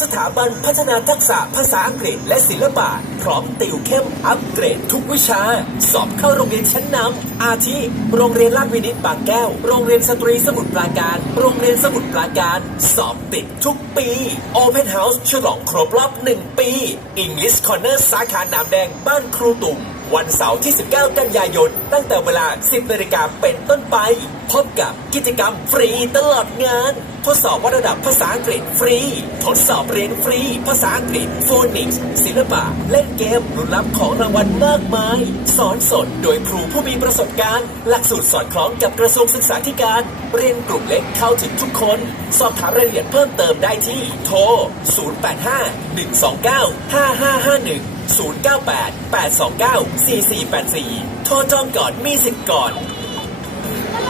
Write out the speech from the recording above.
สถาบันพัฒนาทักษะภาษาอังกฤษและศิลปะ พร้อมติวเข้มอัปเกรดทุกวิชา สอบเข้าโรงเรียนชั้นนำอาทิ โรงเรียนลาดวินิตบางแก้ว โรงเรียนสตรีสมุทรปราการ โรงเรียนสมุทรปราการ สอบติดทุกปี Open House ฉลองครบรอบ 1 ปี English Corner สาขาหนามแดงบ้านครูตุ่ม วันเสาร์ที่ 19 กันยายน ตั้งแต่เวลา 10นาฬิกาเป็นต้นไป พบกับกิจกรรมฟรีตลอดงาน ทดสอบวัดระดับภาษาอังกฤษฟรี ทดสอบเรียนฟรี ภาษาอังกฤษโฟนิกส์ศิลปะ เล่นเกมลุ้นรับของรางวัลมากมาย สอนสดโดยครูผู้มีประสบการณ์ หลักสูตรสอดคล้องกับกระทรวงศึกษาธิการ เรียนกลุ่มเล็กเข้าถึงทุกคน สอบถามรายละเอียดเพิ่มเติมได้ที่โทร 085 129 5551 098 829 4484 โทรจองก่อนมีสิทธิ์ก่อน